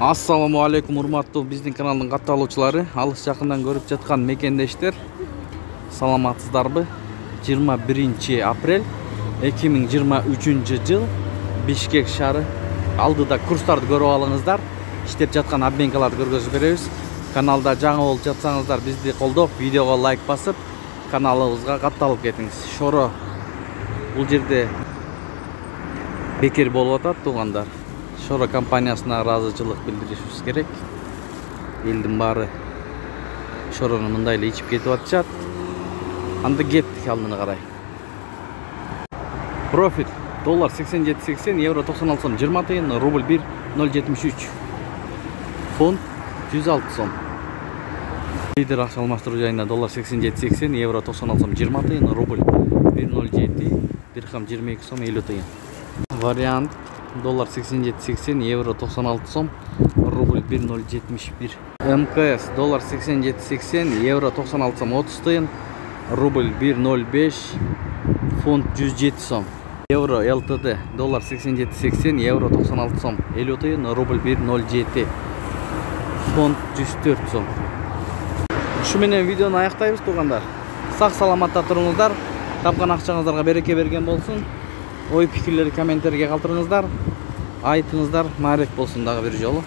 Assalamu alaikum урматтуу биздин каналдын катталуучулары, алыс жакындан көрүп жаткан мекендештер. Саламатсыздарбы? 21 апрель 2023 жыл Бишкек шаары алдыда курстарды көрүп алыңыздар. Иштеп жаткан обменкаларды көргөзүп беребиз. Каналда жаңы болуп жатсаңыздар бизди колдоп, видеого лайк басып, каналыбызга катталып кетиңиз. Шоро бул жерде бекер болуп атат туугандар. Шоро компаниясына ыраазычылык билдиришибиз керек. Элдин баары Шорону мындай эле ичип кетип атышат. Анда кеттик алдына карай. Профит доллар 87.80, евро 96 сом 20 тыйын, рубль 1.073, фунт 106 сом. Лидер акча алмаштыруу жайында доллар 87.80, евро 96 сом 20 тыйын, рубль 1.07, дирхам 22 сом 50 тыйын. Вариант доллар 87.80, евро 96 сом, рубль 1.071. МКС доллар 87.80, евро 96 сом 30 тыйын, рубль 1.05, фунт 107 сом. Евро ЛТД доллар 87.80, евро 96 сом 50 тыйын, рубль 1.07, фунт 104 сом. Ушу менен видеону аяктайбыз туугандар. Сак саламатта туруңуздар. Тапкан акчаңыздарга береке берген болсун. Ой пикирлерди комменттерге калтырыңыздар. Айтыңыздар, маарет болсун дагы бир жолу.